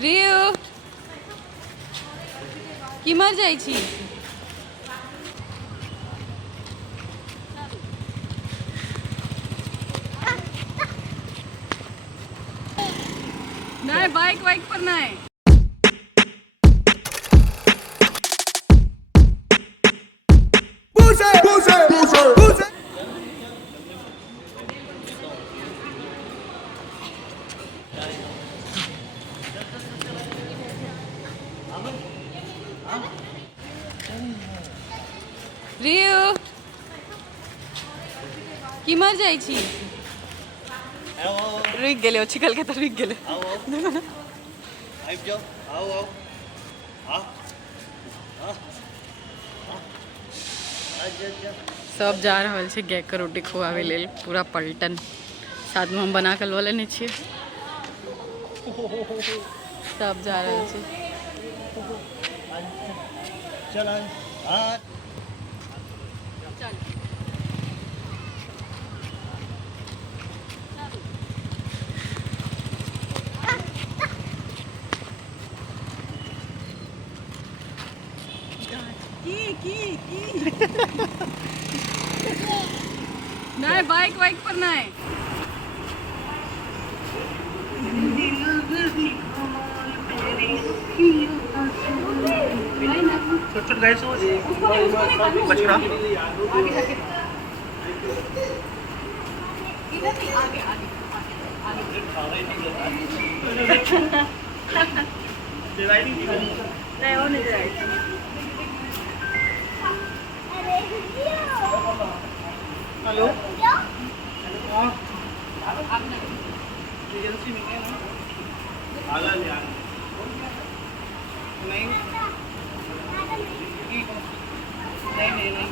Rio Kemar जाइ छी नहीं बाइक वाइक पर नहीं रियु किमर जाइ छी रुक गेले छिकल के तो रुक गेले सब जा रहल छै गाय के रोटी खुआवे लेल पूरा पलटन साथ में हम बना के लऽ लेने छियै सब जा रहल छै चल नहीं बाइक वाइक पर नहीं छोटे गाय से बछड़ा आगे आगे नहीं वो नहीं हेलो एजेंसी में है ना आगा ले आगे नहीं नहीं नहीं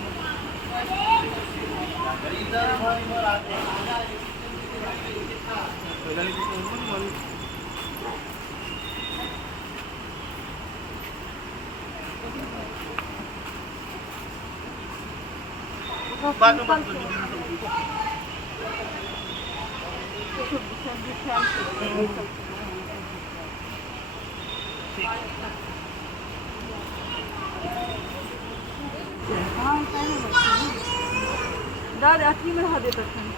इधर आते हैं बाद में बात करेंगे दादा अथी में रहा देता था